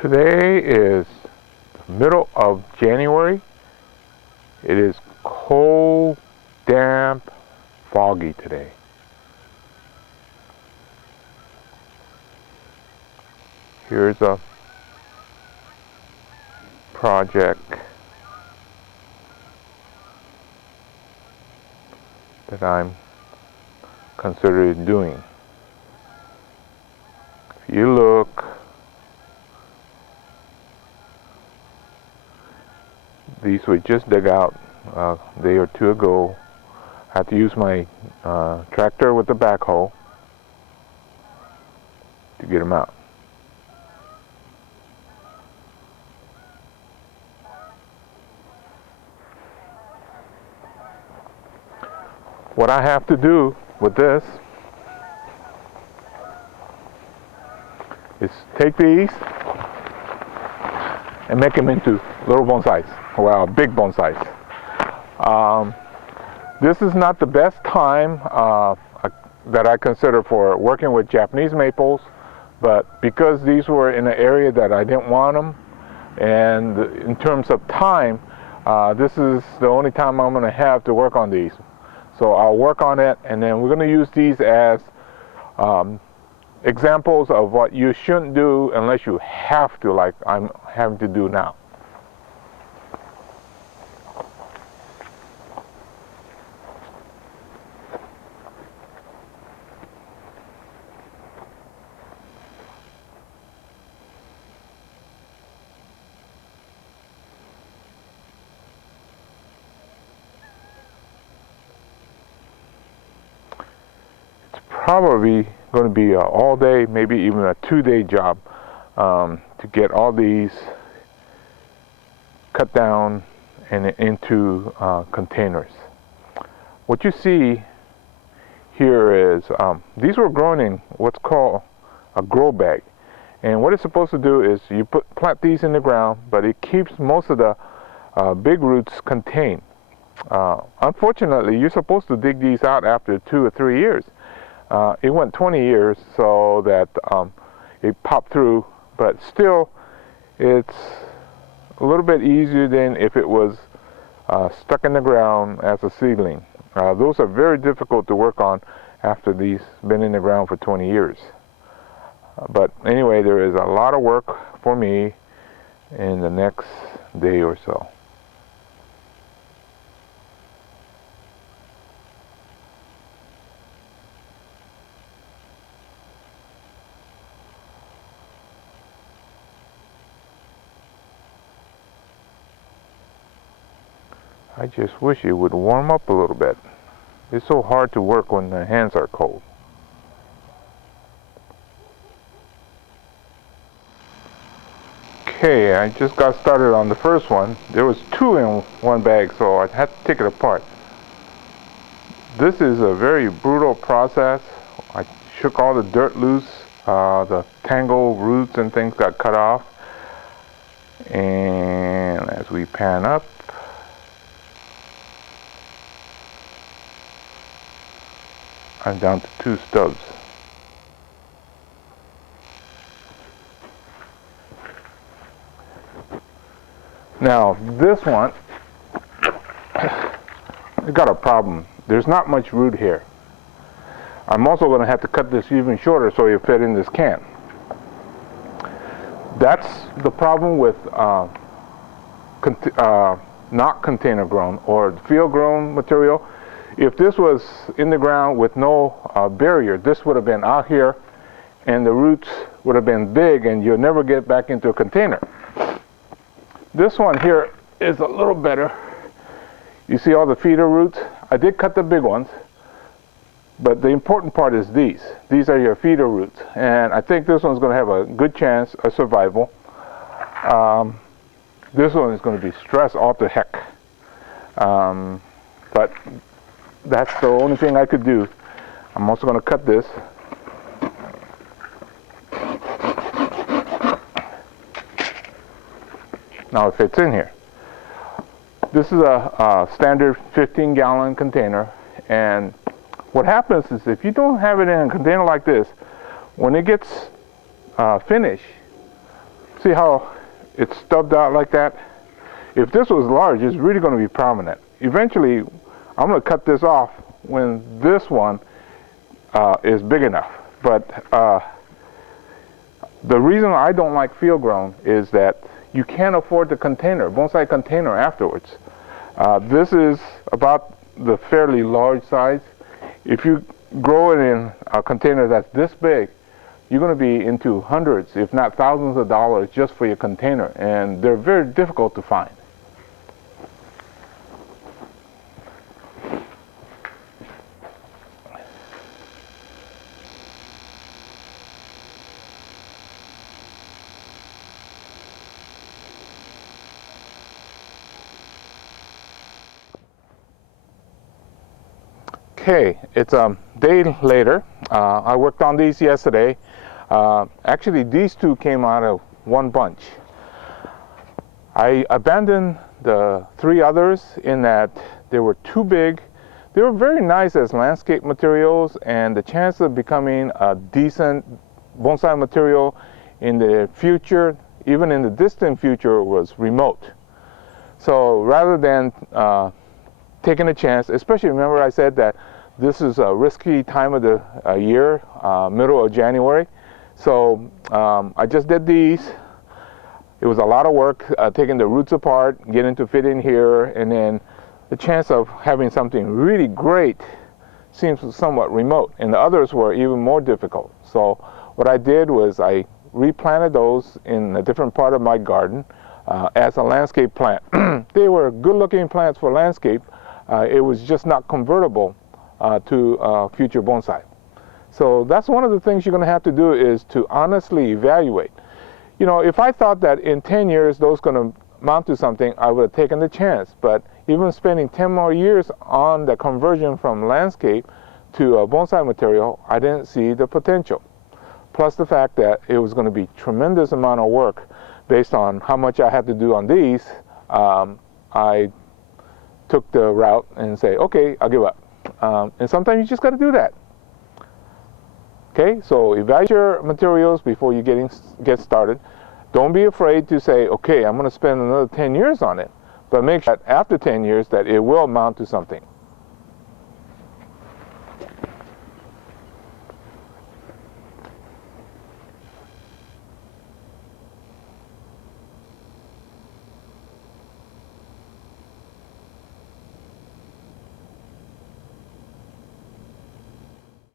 Today is the middle of January. It is cold, damp, foggy today. Here's a project that I'm considering doing. If you look, these were just dug out a day or two ago. I had to use my tractor with the backhoe to get them out. What I have to do with this is take these and make them into little bonsais, well, big bonsais. This is not the best time that I consider for working with Japanese maples, but because these were in an area that I didn't want them, and in terms of time, this is the only time I'm going to have to work on these. So I'll work on it, and then we're going to use these as examples of what you shouldn't do unless you have to, like I'm having to do now. Probably going to be an all-day, maybe even a two-day job to get all these cut down and into containers. What you see here is these were grown in what's called a grow bag, and what it's supposed to do is you plant these in the ground, but it keeps most of the big roots contained. Unfortunately, you're supposed to dig these out after 2 or 3 years. It went 20 years so that it popped through, but still it's a little bit easier than if it was stuck in the ground as a seedling. Those are very difficult to work on after these been in the ground for 20 years. But anyway, there is a lot of work for me in the next day or so. I just wish it would warm up a little bit. It's so hard to work when the hands are cold. Okay, I just got started on the first one. There was 2 in one bag, so I had to take it apart. This is a very brutal process. I shook all the dirt loose. The tangled roots and things got cut off. And as we pan up, I'm down to 2 stubs. Now this one, it got a problem. There's not much root here. I'm also going to have to cut this even shorter so it fit in this can. That's the problem with not container grown or field grown material. If this was in the ground with no barrier, this would have been out here and the roots would have been big and you'll never get back into a container. This one here is a little better. You see all the feeder roots? I did cut the big ones, but the important part is these. These are your feeder roots, and I think this one's going to have a good chance of survival. This one is going to be stressed off the heck. But that's the only thing I could do. I'm also going to cut this. Now it fits in here. This is a standard 15-gallon container, and what happens is if you don't have it in a container like this, when it gets finished, See how it's stubbed out like that? If this was large, it's really going to be prominent. Eventually, I'm going to cut this off when this one is big enough. But the reason I don't like field grown is that you can't afford the container, bonsai container afterwards. This is about the fairly large size. If you grow it in a container that's this big, you're going to be into hundreds, if not thousands of dollars just for your container, and they're very difficult to find. Okay, it's a day later. I worked on these yesterday. Actually, these two came out of one bunch. I abandoned the three others in that they were too big. They were very nice as landscape materials, and the chance of becoming a decent bonsai material in the future, even in the distant future, was remote. So rather than taking a chance, especially remember I said that this is a risky time of the year, middle of January. So I just did these. It was a lot of work taking the roots apart, getting to fit in here, and then the chance of having something really great seems somewhat remote, and the others were even more difficult. So what I did was I replanted those in a different part of my garden as a landscape plant. They were good-looking plants for landscape. It was just not convertible to future bonsai. So that's one of the things you're going to have to do, is to honestly evaluate. You know, if I thought that in 10 years those going to amount to something, I would have taken the chance. But even spending 10 more years on the conversion from landscape to a bonsai material, I didn't see the potential. Plus the fact that it was going to be tremendous amount of work based on how much I had to do on these. I took the route and say, okay, I'll give up. And sometimes you just got to do that. Okay, so evaluate your materials before you get started. Don't be afraid to say, okay, I'm going to spend another 10 years on it, but make sure that after 10 years that it will amount to something.